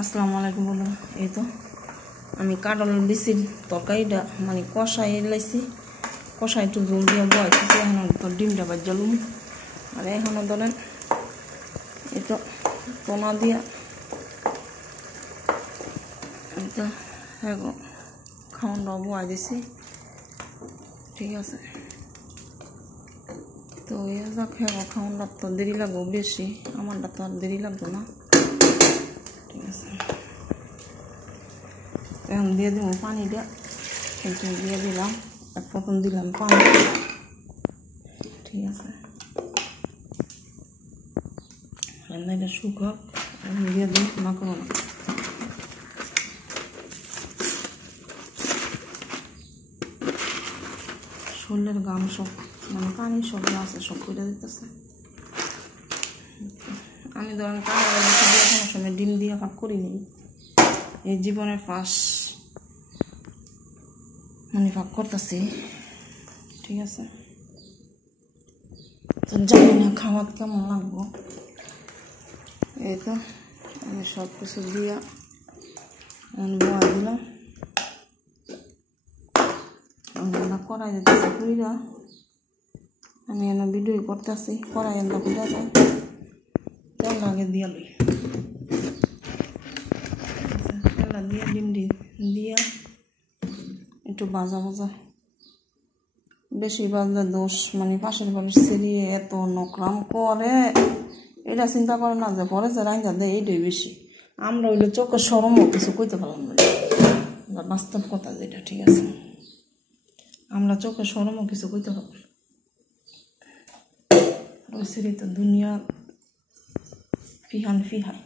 আসসালামু আলাইকুম বলুন। এই তো আমি কাটল বিচির তরকারিটা মানে কষাই লাইছি, কষাই একটু জল দিয়ে বয়াইছি। এখন তো ডিমটা বাজ জ্বালুম। আর এখনও ধরেন এই তো পোনা দিয়া এই তো হ্যাঁ খাওয়ানটাও বয়াই দিছি। ঠিক আছে, তো যাক হ্যাঁ খাওয়ানটা তো দেরি লাগবো বেশি, আমারটা তো আর দেরি লাগবে না। ঠিক আছে, এখন দিয়ে দিব পানিটা, একটু দিয়ে দিলাম, এক প্রথম দিলাম পানি। ঠিক আছে, রান্নাটা শুকাক, এখন দিয়ে দিই মাখরুন। শরীরের গাম সব মানে পানি সব আছে, সব করে দিতেছে। আমি ধরেন কাঁচা দিয়ে কোনো সময় ডিম দিয়ে ভাগ করিনি, এই জীবনের ফার্স্ট মানে ভাগ করতেছি। ঠিক আছে, তো জানি না খাওয়াত কেমন লাগবো। এই তো আমি সব কিছু দিয়া বয়া দিলাম, কড়াই দিতেছি পুইরা। আমি এনে ভিডিও করতেছি, কড়াই এনে পুইরা যায়, তেল আগে দিয়া লই। তেলটা দিয়ে ডিম দিয়া একটু ভাজা ভাজা, বেশি ভাজলে দোষ, মানে পাশের বাড়ির ছেড়িয়ে এত নকরাম করে, এটা চিন্তা করে না যে পরে যে রাইন্দা দেয় এইটাই বেশি। আমরা হইলে চোখের সরমও কিছু কইতে পারলাম না, বাস্তব কথা যেটা। ঠিক আছে, আমরা চোখের সরমও কিছু কইতে পারলাম ওই ছেড়ে তো দুনিয়া ফিহান ফিহাই,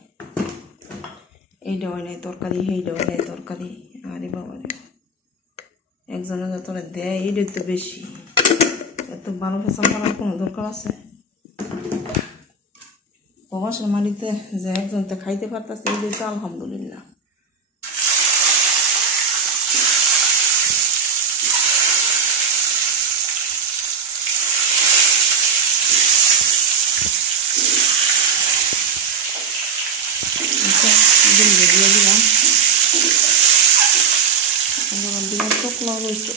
এইটা হয় নাই তরকারি, সেইটা হয় নাই তরকারি। আরে বাবা রে, একজনে যতটা দেয় এইটাই তো বেশি। এত ভালো ফসল করার কোনো দরকার আছে? প্রবাসের মাটিতে যে একজন তো খাইতে পারতেছে, এইটাই তো আলহামদুলিল্লাহ। ডিম দিয়ে দিলাম, ডিমের চোখলাও রয়েছে।